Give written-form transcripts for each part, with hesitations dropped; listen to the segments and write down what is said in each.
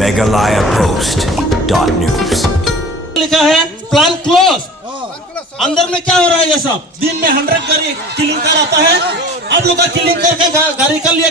megalayapost.news लिखा है plan close. अंदर में क्या हो रहा है ये सब? दिन में 100 गाड़ी किलिंग कर आता है, आप लोग का किलिंग करके गाड़ी का लिए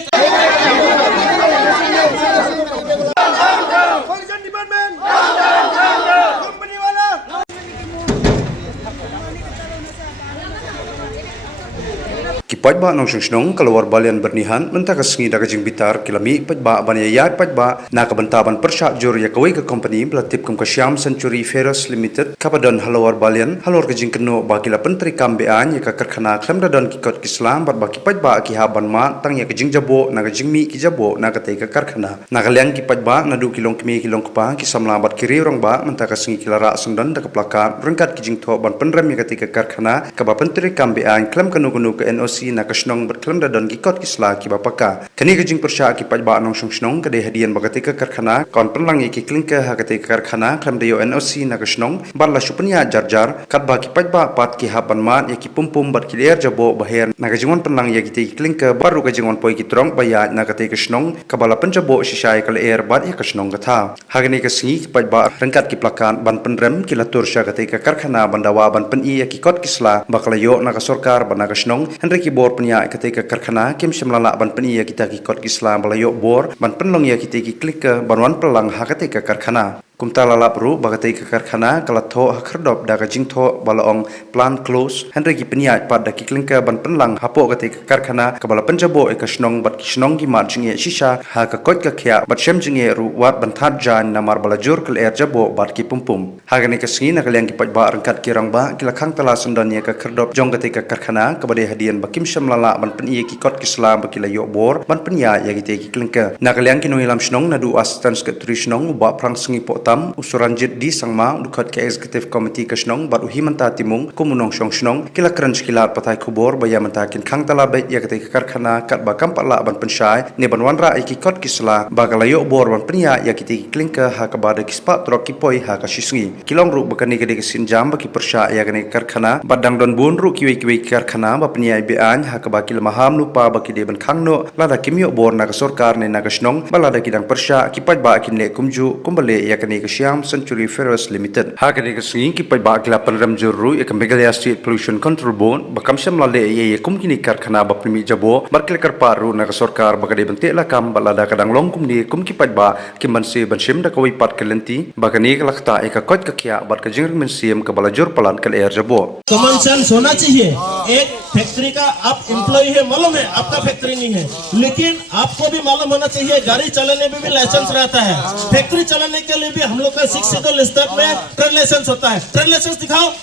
Kipajba nong sungsnong keluar balian bernihan mentaka sengi daga jing bitar kilami pajba bania yai pajba na kabantaban persyak jur ya kawai ke company belatip kum Siam Century Ferrous Limited kapadan halawar balian halor ke jing keno bakila penteri kambean ya ka karkhana klam dadan kikot kislam bat baki pajba ki haban ma tang ya ke jing jabo na ke jing mi ki jabo na ka te ka karkhana na kalian ki pajba na du kilong kmi kilong kpa ki samla bat kiri rong ba mentaka sengi kilara sundan da plakat rengkat ki jing tho ban penrem ya ka te ka karkhana ka ba penteri kambean klam kanu kanu ke NOC na kasnong berkelam dadan gikot kisla ki bapaka kani kajing persya ki pajba nong sungsnong kade hadian bagati ka karkhana kon penlang ki klingka hakate ka karkhana klam dayo NOC na kasnong barla supnya jarjar kat ba ki pajba pat ki haban man ya ki pumpum bat kiler jabo baher na kajingon penlang ya ki klingka baru kajingon poi ki trong baya na kate kasnong kabala penjabo sisai kal air bat ya kasnong gatha hagani ka singi ki pajba rengkat ki plakan ban penrem ki latur sya kate ka karkhana bandawa ban pen i ya ki kot kisla baklayo na ka sorkar ban na kasnong henry ki bor punya ketika karkhana kim semlala ban penia kita ki kot Islam balayo bor ban penlong ya kita ki klik banwan pelang ha ketika karkhana kumta lalap ru bagatai ke karkhana kalatho hakhrdop daga jingtho balaong plan close henry ki penia pad da ki klingka ban penlang hapo ketika karkhana kabala penjabo e kasnong bat kisnong gi marjing e shisha ha ka kot ka khya bat shem jing e ru wat ban that jan namar balajur kal er jabo bat ki pumpum ha gani ka singi na kalyang ki pajba rangkat ki rangba ki lakhang tala sundan ya ka khrdop jong ketika karkhana kabade hadian bakim semlala ban penia ki kot kislam bakilayo bor ban penia ya ki te ki klingka na kalyang ki no ilam snong na du assistant secretary snong ba prang singi po usuranjit di sangma dukhat ke executive committee kasnong bat uhimanta timung kumunong shongsnong kila crunch kila patai khubor baya mentakin khang tala be ya kate karkhana kat ba kampala ban penshai ne banwan ra iki kot kisla bagalayo bor ban penia ya kiti klingka ha ka bada kispa trok ki poi ha ka shisngi kilong ru bakani gede sin jam baki persha ya gane karkhana badang don bun ru kiwi karkhana ba penia be an ha ka ba kil maham lupa baki de ban khangno lada kimyo bor na ka sarkar ne na kasnong balada kidang persha ki paj ba kin le kumju kumbale ya kane Siam Century Ferrous Limited. Hakani ka singi ki pajba kila panram jurru ek Meghalaya State Pollution Control Board bakam samlale ye kumkini karkhana bapimi jabo barkil karparu na sarkar bagade bante la kam balada kadang long kumni kumki pajba kimbanse banshim da kawai pat kalenti bagani lakta ek kot ka kya bar ka jingr mensim ka balajur palan kal air jabo common sense होना चाहिए। एक factory का आप employ है, मालूम है आपका factory नहीं है, लेकिन आपको भी मालूम होना चाहिए गाड़ी चलाने में भी लाइसेंस रहता है। फैक्ट्री चलाने के लिए भी हम लोग का 6 सिग्नल स्टेप में ट्रेड लाइसेंस होता है। ट्रेड लाइसेंस दिखाओ।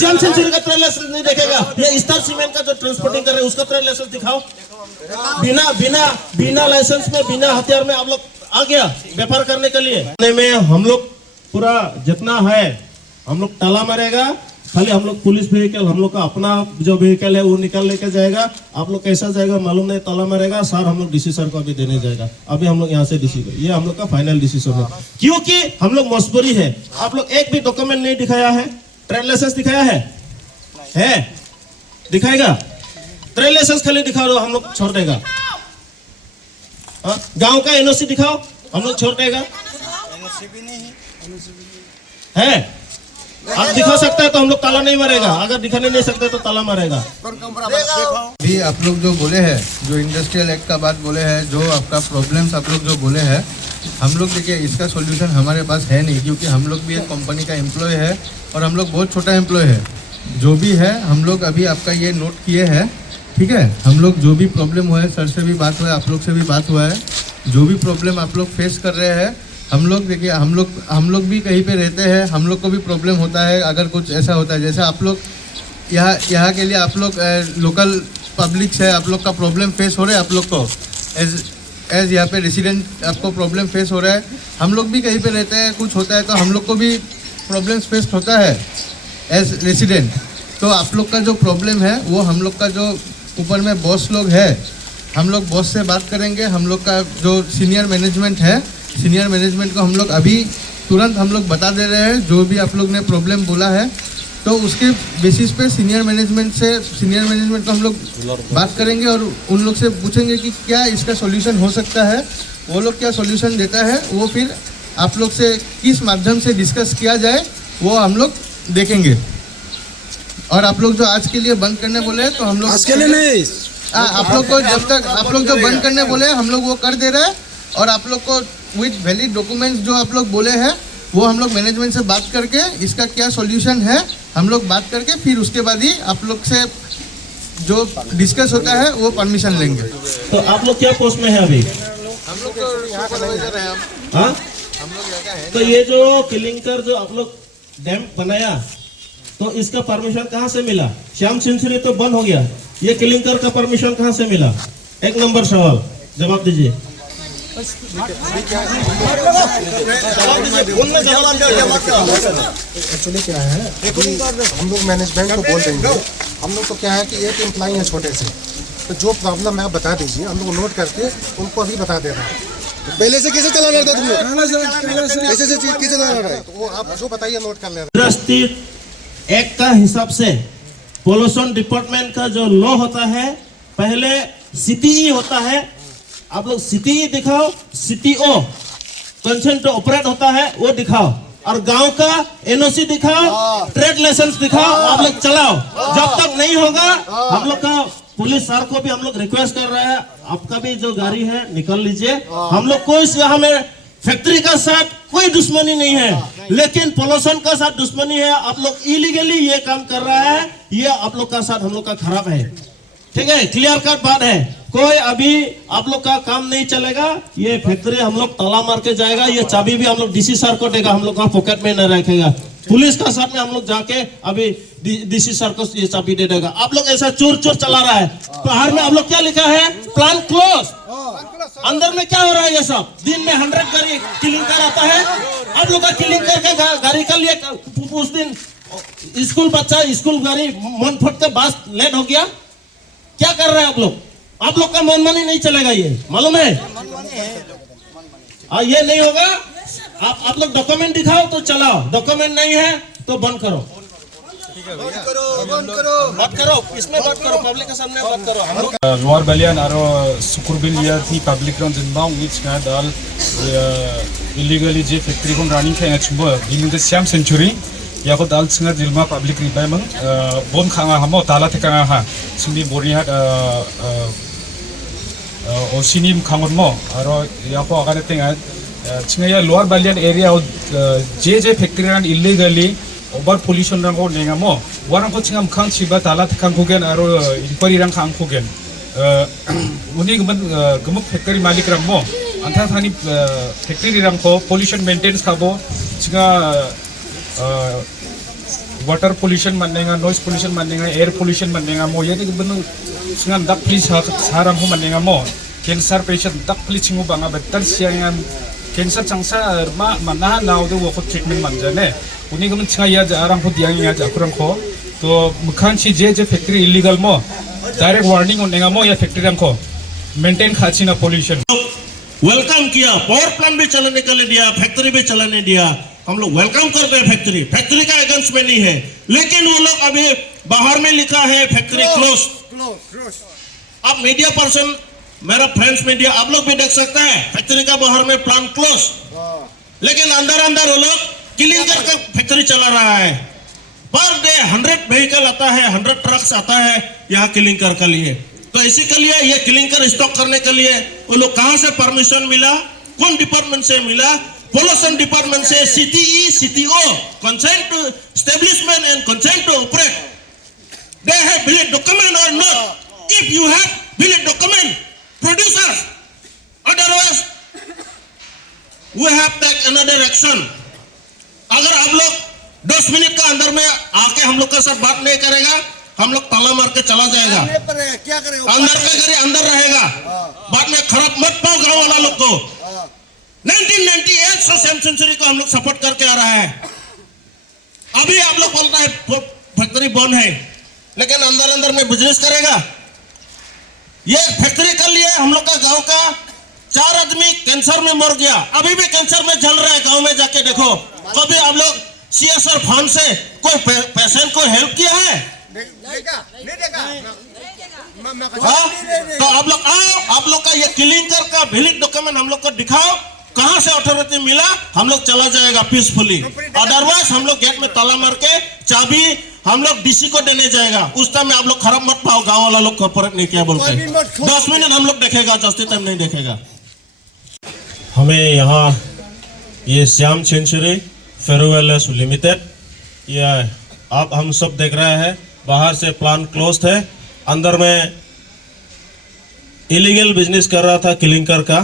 सियाम सेंचुरी का ट्रेड लाइसेंस नहीं देखेगा। ये स्टार सीमेंट का जो ट्रांसपोर्टिंग कर रहे हैं उसका ट्रेड लाइसेंस दिखाओ। बिना लाइसेंस में बिना हथियार में आप लोग आ गया व्यापार करने के लिए में हम लोग पूरा जितना है हम लोग ताला मारेगा। खाली हम लोग पुलिस व्हीकल हम लोग का अपना जो व्हीकल है वो निकाल लेके जाएगा। आप लोग कैसा जाएगा मालूम नहीं, ताला मारेगा सर। हम लोग डीसी सर को अभी देने जाएगा। अभी हम लोग यहाँ से डीसी को, ये हम लोग का फाइनल डिसीजन है क्योंकि हम लोग मजबूरी है। आप लोग एक भी डॉक्यूमेंट नहीं दिखाया है। ट्रेड लाइसेंस दिखाया है दिखाएगा। ट्रेड लाइसेंस खाली दिखा दो हम लोग छोड़ देगा। गाँव का NOC दिखाओ हम लोग छोड़ देगा। है आप दिखा सकता है तो हम लोग ताला नहीं मारेगा, अगर दिखाने नहीं सकते तो ताला मारेगा। भी आप लोग जो बोले हैं, जो इंडस्ट्रियल एक्ट का बात बोले हैं, जो आपका प्रॉब्लम्स आप लोग जो बोले हैं, हम लोग देखिए इसका सॉल्यूशन हमारे पास है नहीं क्योंकि हम लोग भी एक कंपनी का एम्प्लॉय है और हम लोग बहुत छोटा एम्प्लॉय है। जो भी है हम लोग अभी आपका ये नोट किए हैं, ठीक है। हम लोग जो भी प्रॉब्लम हुआ है सर से भी बात हुआ है, आप लोग से भी बात हुआ है। जो भी प्रॉब्लम आप लोग फेस कर रहे हैं हम लोग देखिए हम लोग भी कहीं पे रहते हैं, हम लोग को भी प्रॉब्लम होता है। अगर कुछ ऐसा होता है जैसे आप लोग यहाँ के लिए आप लोग लोकल पब्लिक है, आप लोग का प्रॉब्लम फेस हो रहा है। आप लोग को एज यहाँ पे रेसिडेंट आपको प्रॉब्लम फेस हो रहा है। हम लोग भी कहीं पे रहते हैं, कुछ होता है तो हम लोग को भी प्रॉब्लम्स फेस होता है एज रेसिडेंट। तो आप लोग का जो प्रॉब्लम है वो हम लोग का जो ऊपर में बॉस लोग है, हम लोग बॉस से बात करेंगे। हम लोग का जो सीनियर मैनेजमेंट है, सीनियर मैनेजमेंट को हम लोग अभी तुरंत हम लोग बता दे रहे हैं जो भी आप लोग ने प्रॉब्लम बोला है। तो उसके बेसिस पे सीनियर मैनेजमेंट को हम लोग बात करेंगे और उन लोग से पूछेंगे कि क्या इसका सॉल्यूशन हो सकता है। वो लोग क्या सॉल्यूशन देता है वो फिर आप लोग से किस माध्यम से डिस्कस किया जाए वो हम लोग देखेंगे। और आप लोग जो आज के लिए बंद करने बोले तो हम लोग आज के लिए नहीं, आप लोग को जब तक आप लोग जो बंद करने बोले हम लोग वो कर दे रहे हैं। और आप लोग को विद वैलिड डॉक्यूमेंट्स जो आप लोग बोले हैं वो हम लोग मैनेजमेंट से बात करके इसका क्या सॉल्यूशन है हम लोग बात करके फिर उसके बाद ही आप लोग से जो डिस्कस होता है वो परमिशन लेंगे। तो आप लोग क्या पोस्ट में है अभी? हम लोग तो सुपरवाइजर है। हाँ, हम लोग यहाँ का है। तो ये जो क्लिंकर जो आप लोग डैम बनाया तो इसका परमिशन कहाँ से मिला? श्याम सेंचुरी तो बंद हो गया, ये क्लिंकर का परमिशन कहाँ से मिला? एक नंबर सवाल, जवाब दीजिए। एक्चुअली क्या है, हम लोग मैनेजमेंट को बोल देंगे। हम लोग को क्या है कि एक एम्प्लॉई है छोटे से, तो जो प्रॉब्लम है आप बता दीजिए, हम लोग नोट करके उनको अभी बता दे रहे हैं। तो पहले से कैसे चला रहा था तुम लोग? ऐसे से चीज कैसे चला रहा है? तो वो आप जो बताइए नोट कर ले रहे हैं। एक्ट का हिसाब से पोल्यूशन डिपार्टमेंट का जो लॉ होता है पहले सीटीई होता है, आप लोग सीटीई दिखाओ, सीटीओ कंसेंट टू ऑपरेट होता है वो दिखाओ, और गांव का एनओसी दिखाओ, ट्रेड लाइसेंस दिखाओ, आप लोग चलाओ। जब तक नहीं होगा हम लोग का पुलिस सर को भी हम लोग रिक्वेस्ट कर रहे हैं, आपका भी जो गाड़ी है निकाल लीजिए। हम लोग कोई यहाँ में फैक्ट्री का साथ कोई दुश्मनी नहीं है, लेकिन पोल्यूशन का साथ दुश्मनी है। आप लोग इलीगली ये काम कर रहा है, ये आप लोग का साथ हम लोग का खराब है। ठीक है, क्लियर कट बात है। कोई अभी आप लोग का काम नहीं चलेगा, ये फैक्ट्री हम लोग ताला मार के जाएगा। ये चाबी भी हम लोग डीसी सर को देगा, हम लोग का पॉकेट में न रखेगा। पुलिस का साथ में हम लोग जाके अभी डीसी सर को ये चाबी दे देगा। आप लोग ऐसा चोर चोर चला रहा है। बाहर में आप लोग क्या लिखा है? Plan close. अंदर में क्या हो रहा है? ये सब दिन में 100 गाड़ी किलिंग कर आता है। आप लोग का किलिंग करके गाड़ी का लिए उस दिन स्कूल बच्चा स्कूल गाड़ी मन फट के बस लेट हो गया। क्या कर रहे हैं आप लोग? आप लोग का मनमानी नहीं चलेगा, ये मालूम है। ये नहीं होगा। आप लोग डॉक्यूमेंट दिखाओ तो चलाओ, डॉक्यूमेंट नहीं है तो बंद करो। बात करो, इसमें बात करो, पब्लिक के सामने बात करो। Luar balian aro sukurbil ya thi public ron jinbang which na dal illegally je factory kon running kha chumbo in the Siam Century ya ko dal singa dilma public ribai mang bon khanga hamo tala thekanga ha sumi bori hat osinim khangon mo aro ya ko agare tenga singa ya Luar balian area je factory ran illegally over pollution rang ko nenga mo warang ko chingam khang chiba tala thekang kogen aro inquiry rang khang kogen uni gemuk factory malik rang mo antha thani factory rang ko pollution maintenance khabo chinga water pollution manenga, noise pollution manenga, air pollution manenga mo yani gubnu chinga dak please saram ho manenga mo cancer patient dak please chingu banga better siang cancer changsa ma mana now the wo treatment manjane uni gum chinga ya arang ho diang ya jakurang ko to mukhan chi je factory illegal mo direct warning onenga mo ya factory rang ko maintain Khachi ना pollution। Welcome किया, power plant भी चलाने के लिए दिया, factory भी चलाने दिया, हम लोग वेलकम करते हैं। फैक्ट्री का अगेंस्ट में नहीं है, लेकिन वो लोग अभी बाहर में लिखा है फैक्ट्री क्लोज। आप मीडिया पर्सन, मेरा फ्रेंड्स मीडिया, आप लोग भी देख सकते हैं फैक्ट्री का बाहर में प्लान क्लोज, लेकिन अंदर वो लोग किलिंग करके फैक्ट्री चला रहा है। पर डे 100 व्हीकल आता है, 100 ट्रक्स आता है यहाँ किलिंग के लिए। तो इसी के लिए ये क्लिंकर स्टॉक करने के लिए वो लोग कहां से परमिशन मिला, कौन डिपार्टमेंट से मिला? पोल्यूशन डिपार्टमेंट से। CTE, CTO consent to establishment and consent to operate, they have valid document or not? If you have valid document, produce us, otherwise we have take another action। अगर आप लोग 10 minute का अंदर में आके हम लोग के साथ बात नहीं करेगा, हम लोग ताला मार के चला जाएगा। क्या करें? अंदर का गाड़ी अंदर रहेगा, बाद में खराब मत पाओ गांव वाला लोग को। 1998 से सैम सेंचुरी को हम लोग सपोर्ट करके आ रहा है। अभी आप लोग बोल रहे हैं फैक्ट्री बंद है, लेकिन अंदर में बिजनेस करेगा। ये फैक्ट्री के लिए हम लोग का गांव का 4 आदमी कैंसर में मर गया, अभी भी कैंसर में जल रहा है। गांव में जाके देखो, कभी आप लोग CSR फंड से कोई पेशेंट को हेल्प किया है? हाँ? तो आप लोग आओ, आप लोग का ये क्लिंकर का वैलिड डॉक्यूमेंट हम लोग को दिखाओ, कहां से अथॉरिटी मिला, हम लोग चला जाएगा पीसफुली। अदरवाइज हम लोग गेट में ताला मार के चाबी हम लोग डीसी को देने जाएगा। उस टाइम में आप लोग खराब मत पाओ, गांव वाला लोग कॉर्पोरेट नहीं किया बोलते। 10 मिनट हम लोग देखेगा, जास्ती टाइम नहीं देखेगा। हमें यहाँ ये श्याम सेंचुरी फेरोवेल्स लिमिटेड, ये आप हम सब देख रहे हैं, बाहर से प्लान क्लोज्ड है, अंदर में इलीगल बिजनेस कर रहा था क्लिंकर का।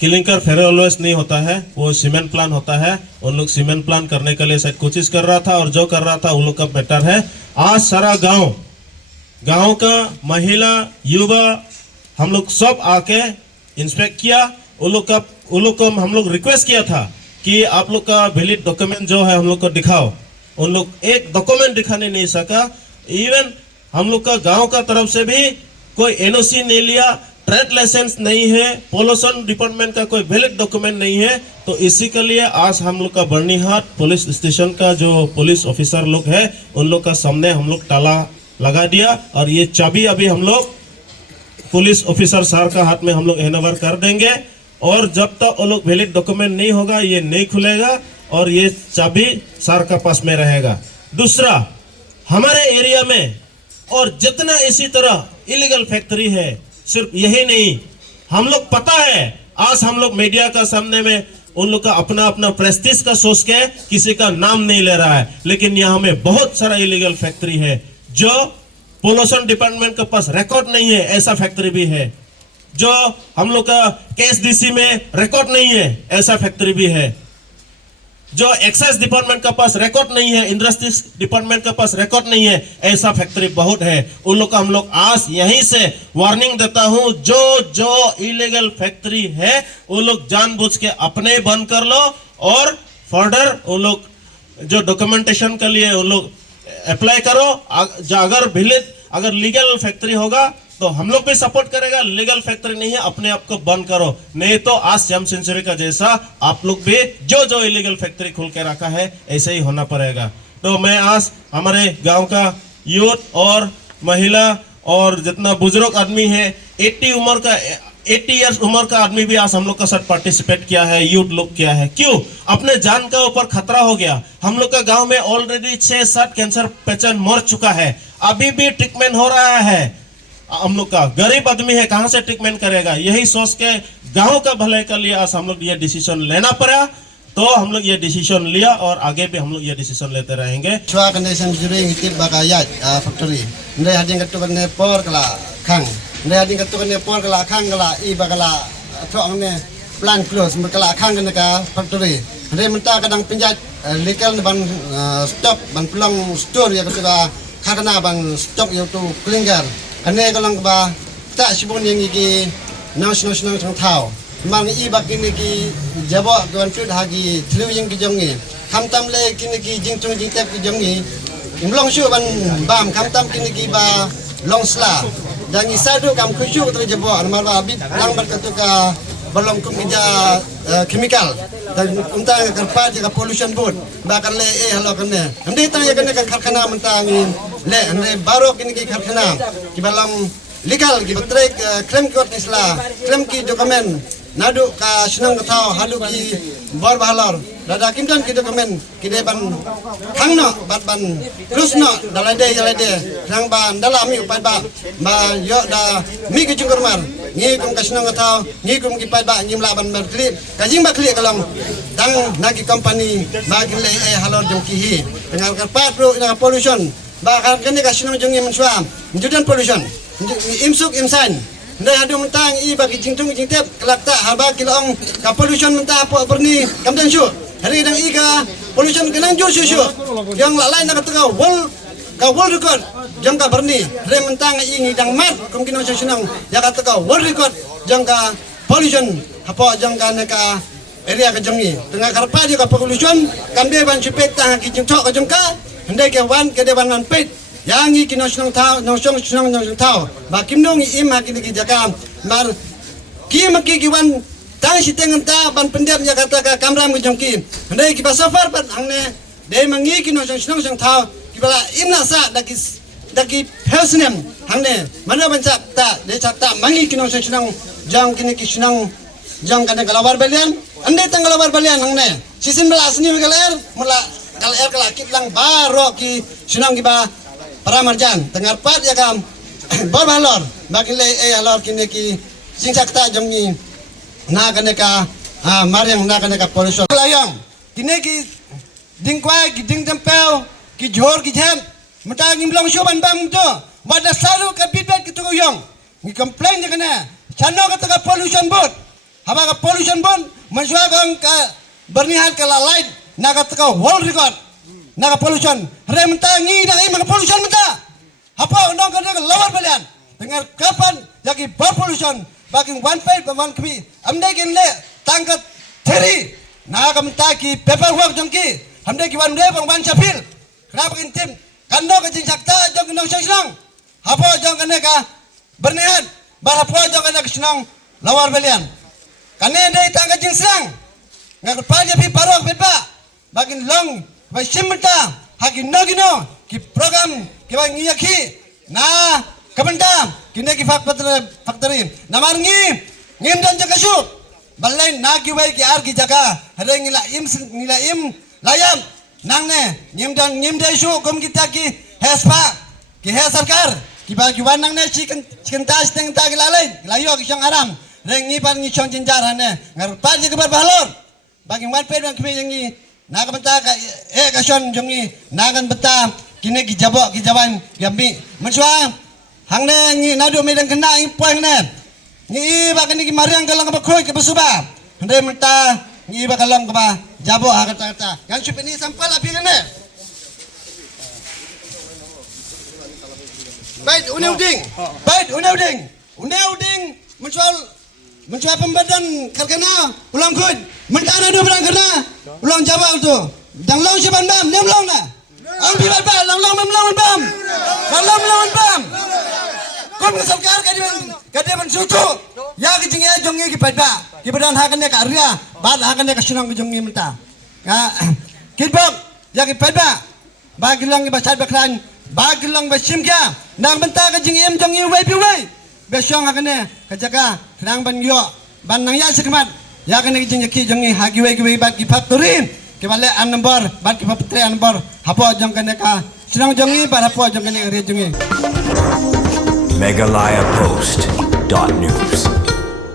क्लिंकर फेरोवेल्स नहीं होता है, वो सीमेंट प्लान होता है। उन लोग सीमेंट प्लान करने के लिए शायद कोशिश कर रहा था, और जो कर रहा था उन लोग का बेटर है। आज सारा गांव का महिला युवा हम लोग सब आके इंस्पेक्ट किया। उन लोग को हम लोग रिक्वेस्ट किया था कि आप लोग का वैलिड डॉक्यूमेंट जो है हम लोग को दिखाओ। उन लोग एक डॉक्यूमेंट दिखाने नहीं सका। इवन हम लोग का गांव का तरफ से भी कोई एनओसी नहीं लिया, ट्रेड लाइसेंस नहीं है, पोल्यूशन डिपार्टमेंट का कोई वैलिड डॉक्यूमेंट नहीं है। तो इसी के लिए आज हम लोग का बर्नीहाट पुलिस स्टेशन का जो पुलिस ऑफिसर लोग है, उन लोग का सामने हम लोग ताला लगा दिया, और ये चाबी अभी हम लोग पुलिस ऑफिसर सर का हाथ में हम लोग हैंडओवर कर देंगे। और जब तक वो लोग वैलिड डॉक्यूमेंट नहीं होगा ये नहीं खुलेगा, और ये चाबी सर का पास में रहेगा। दूसरा, हमारे एरिया में और जितना इसी तरह इलीगल फैक्ट्री है, सिर्फ यही नहीं, हम लोग पता है आज हम लोग मीडिया का सामने में उन लोग का अपना अपना प्रेस्टीज का सोच के किसी का नाम नहीं ले रहा है, लेकिन यहाँ में बहुत सारा इलीगल फैक्ट्री है जो पोल्यूशन डिपार्टमेंट के पास रिकॉर्ड नहीं है, ऐसा फैक्ट्री भी है। जो हम लोग का केएसडीसी में रिकॉर्ड नहीं है, ऐसा फैक्ट्री भी है। जो एक्साइज डिपार्टमेंट के पास रिकॉर्ड नहीं है, इंडस्ट्रीज डिपार्टमेंट के पास रिकॉर्ड नहीं है, ऐसा फैक्ट्री बहुत है। उन लोग का हम लोग आज यहीं से वार्निंग देता हूं, जो इलीगल फैक्ट्री है वो लोग जानबूझ के अपने बंद कर लो, और फर्दर वो लोग जो डॉक्यूमेंटेशन के लिए वो लोग अप्लाई करो। अगर लीगल फैक्ट्री होगा तो हम लोग भी सपोर्ट करेगा, लीगल फैक्ट्री नहीं है अपने आप को बंद करो, नहीं तो आज श्याम सेंचुरी का जैसा आप लोग भी जो इलीगल फैक्ट्री खोल के रखा है ऐसे ही होना पड़ेगा। तो मैं आज हमारे गांव का यूथ और महिला और जितना बुजुर्ग आदमी है, 80 इयर्स उम्र का आदमी भी आज हम लोग का साथ पार्टिसिपेट किया है, यूथ लोग किया है। क्यों? अपने जान का ऊपर खतरा हो गया। हम लोग का गांव में ऑलरेडी 6-7 कैंसर पेशेंट मर चुका है, अभी भी ट्रीटमेंट हो रहा है। हम लोग का गरीब आदमी है, कहां से ट्रीटमेंट करेगा? यही सोच के गांव का भले के लिए आज हम लोग ये डिसीजन लेना पड़ा, तो हम लोग ये डिसीजन लिया और आगे भी हम लोग ये डिसीजन लेते रहेंगे। Chua condition during it bagayat factory. Ndai hading katukan ne por kala khang. Ndai hading katukan ne por kala khang kala I bagala thong ne plan close kala khang ne ka factory. Ndai menta kadang pinjat legal ban stop ban pulang store ya katuka karena ban stop yo tu klinger. Ane kalang ba tak sibon yang iki national thang thau. Mang I bakin iki jabo tuan tut hagi thlu yang ki jongi. Kham tam le kini ki jing tung jing tep ki jongi. Imlong shu ban bam kham tam kini ki ba long sla. Dan isadu kam khushu tu jabo mar ba bit lang bar katuka balong kum ija chemical. Dan unta karpat ka pollution board bakal le halo kanne. Andi tang ya kanne kan karkhana mentang le ande baro kini ki karkhana ki balang legal ki batrek claim court isla claim ki dokumen nadu ka senang katau halu ki bor bahalor dada kimdan ki dokumen ki de ban khangno ban krusno dalade rang ban dalami upai ba yo da mi ki jungkurmar ngi kum ka senang katau ngi kum ki pai ba nyimla ban kli ka jing ba kli kalong dang nagi company ba ki le halor jong ki hi dengan karpat pro dengan pollution ba kan ni ka senang jong ngi suam judan pollution imsuk imsan ndai adu mentang I bagi jingtung jingtep kelakta haba kilong ka pollution mentah apa berni kamdan syu hari dang I ka pollution kenang ju syu yang lain nak tengah world record jang ka berni re mentang I ngidang mat kum kinong senang ya ka tengah world record jang ka pollution apa jang ka neka area ka jangi tengah karpa dia ka pollution kambe ban supek tang ki jingtok ka jangka ndai ke wan ke de ban man pet yang I kinong senang tau ba kimdong I ma kini ki jakam mar ki maki ki wan tang siteng ta ban pendem ya kata ka kamram ki jongki ndai ki ba safar ban hangne de mangi kinong senang tau ki bala imna sa da ki dagi persinem hangne mana bancak ta de chakta mangi kinong senang jang kini kisunang jang kana galawar balian ande tang galawar balian hangne sisin belas ni galer mula galer kala kitlang baro ki sunang ki ba paramarjan tengar pat ya kam bor balor bagi le alor kini ki sing chakta jong ni na kana ka mariang na kana ka pollution layang kini ki dingkwai ki ding tempel ki jor ki jam mata ngimlang syoban bang tu wada salu ka bidbat ki tuyong ni complain je kana chano ka taka pollution board haba ka pollution board mansua ka bernihat ka lain na ka taka world record na ka pollution re mata ngi na ka pollution mata apa undang ka lower balian dengar kapan yaki bar pollution baking one page one kbi amde kin le tangkat theri na ka mata ki paperwork jongki amde ki one day bang ban chapil kenapa kin tim kando ke jing sakta jong kendong senang hapo jong kene ka berniat barapo jong kene senang lawar belian kane dei tangga jing senang ngak paja pi parok bepa bagin long ba simta hakin nogino ki program ki ba ngiyaki na kabanda kine ki factory namar ngim dan jakasu balai na ki wai ki ar ki jaka hare ngila im layam nang ne ngim dan isu kom kita ki hespa ki he sarkar ki ba ki nang ne chicken tas teng ta ki lalai layo ki syang aram reng ni pan ni syang jinjar hane ngar pa ji kebar balor bagi wan pe bang kme yangi na ka benta ka ka syon jongi na kan beta kine ki jabok ki jaban gambi mensua hang ne ni nadu me dang kena i poing ne ni ba kan ki mariang kalang ka khoi ke besuba hande menta ni ba kalang ka jabo kata yang sup ini sampal api ne baik uneuding mencual pembadan karkana ulang kun mentara do berang karena ulang jabo tu dang long siban bam nem long na ang bi ba long bam kon ke sarkar kadi sutu ya ki jinge jongi ki pada ki badan hakane ka arya bad hakane ka sunang jongi menta kidbok ya ki pada bagilang ba sad bakran bagilang ba simkya nang benta ka jingem jongi wai pi wai besong hakane ka jaga nang ban yo ban nang ya sekmat ya kane ki jinge jongi hagi wai ki bad ki factory ki bale an number bad ki factory an number hapo jong kane ka sunang jongi ba hapo jong kane re jongi Meghalaya Post.news.